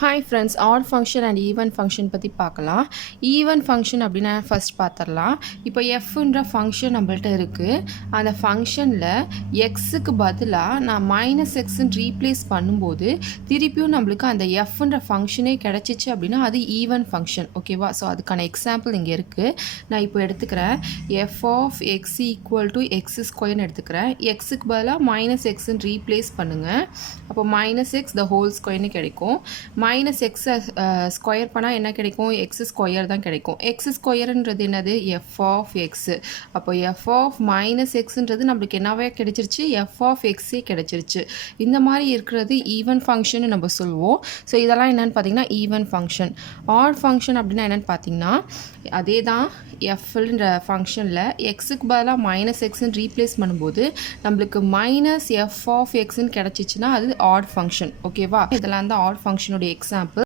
Hi friends, odd function and even function பற்றி பார்க்கலாம். Even function அப்படின்னா ஃபர்ஸ்ட் பார்த்துடலாம். இப்போ எஃப்ன்ற ஃபங்க்ஷன் நம்மள்ட்ட இருக்குது. அந்த ஃபங்க்ஷனில் எக்ஸுக்கு பதிலாக நான் மைனஸ் எக்ஸ்ன்னு ரீப்ளேஸ் பண்ணும்போது திருப்பியும் நம்மளுக்கு அந்த எஃப்ன்ற ஃபங்க்ஷனே கிடச்சிச்சு அப்படின்னா அது ஈவன் ஃபங்க்ஷன். ஓகேவா? ஸோ அதுக்கான எக்ஸாம்பிள் இங்கே இருக்குது. நான் இப்போ எடுத்துக்கிறேன். F of x equal to x ஸ்கொயர்னு எடுத்துக்கிறேன். எக்ஸுக்கு பதிலாக மைனஸ் எக்ஸ்ன்னு ரீப்ளேஸ் பண்ணுங்கள். அப்போ மைனஸ் எக்ஸ் த ஹோல் ஸ்கொயர்னு கிடைக்கும். மைனஸ் எக்ஸை ஸ்கொயர் பண்ணால் என்ன கிடைக்கும்? எக்ஸ் ஸ்கொயர் தான் கிடைக்கும். எக்ஸ் ஸ்கொயருன்றது என்னது? F of x. அப்போ எஃப் ஆஃப் மைனஸ் எக்ஸுன்றது நம்மளுக்கு என்னவே கிடைச்சிருச்சு? எஃப் ஆஃப் எக்ஸே கிடைச்சிருச்சு. இந்த மாதிரி இருக்கிறது ஈவன் ஃபங்க்ஷன் நம்ம சொல்லுவோம். ஸோ இதெல்லாம் என்னென்னு பார்த்தீங்கன்னா ஈவன் ஃபங்க்ஷன். ஆட் ஃபங்க்ஷன் அப்படின்னா என்னென்னு பார்த்தீங்கன்னா அதே தான். எஃப்ன்ற ஃபங்க்ஷனில் எக்ஸுக்கு பதிலாக மைனஸ் எக்ஸ்ன்னு ரீப்ளேஸ் பண்ணும்போது நம்மளுக்கு மைனஸ் எஃப் ஆஃப் எக்ஸ்ன்னு கிடச்சிச்சின்னா அது ஆட் ஃபங்க்ஷன். ஓகேவா? இதெல்லாம் தான் ஆட் ஃபங்க்ஷனுடைய எக்ஸாம்பிள்.